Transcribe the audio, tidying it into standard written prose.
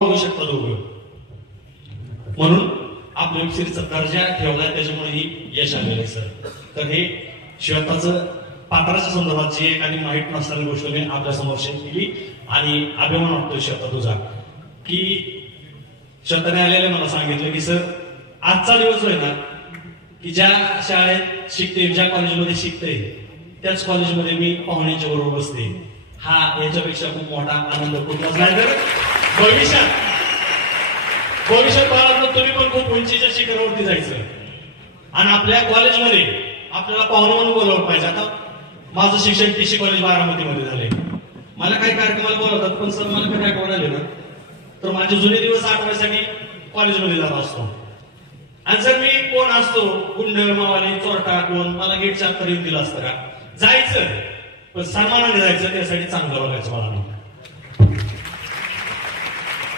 होऊ शकतात दोघं. म्हणून आपल्या वेबसिरीजचा दर्जा ठेवलाय, त्याच्यामुळे ही यश आलेलं आहे सर. तर हे श्वेताचं पात्राच्या संदर्भात जी एखादी माहीत नसणारी गोष्ट मी आपल्या समोर शेअर केली आणि अभिमान वाटतोय श्वेता तुझा की श्वेताने आलेले मला सांगितलं की सर आजचा दिवस आहे ना की ज्या शाळेत शिकते, ज्या कॉलेजमध्ये शिकते त्याच कॉलेजमध्ये मी पाहुण्यांच्या बरोबर बसते. हा याच्यापेक्षा खूप मोठा आनंद कुठलाच नाही. तर भविष्यात बाळांनो तुम्ही पण खूप उंचीच्या शिखरावरती जायचं आणि आपल्या कॉलेजमध्ये आपल्याला पाहुणे म्हणून बोलावलं पाहिजे. आता माझं शिक्षण केसी कॉलेज बारामतीमध्ये झालंय. मला काही कार्यक्रमाला बोलवतात, पण सर मला कधी आठवण आले ना तर माझे जुने दिवस आठवण्यासाठी कॉलेजमध्ये जात असतो. आणि जर मी कोण असतो गुंड मावाली चोरटा कोण मला गेटच्या आत येऊन दिलं असतं का? जायचं पण सन्मानाने जायचं, त्यासाठी चांगलं बघायचं मला.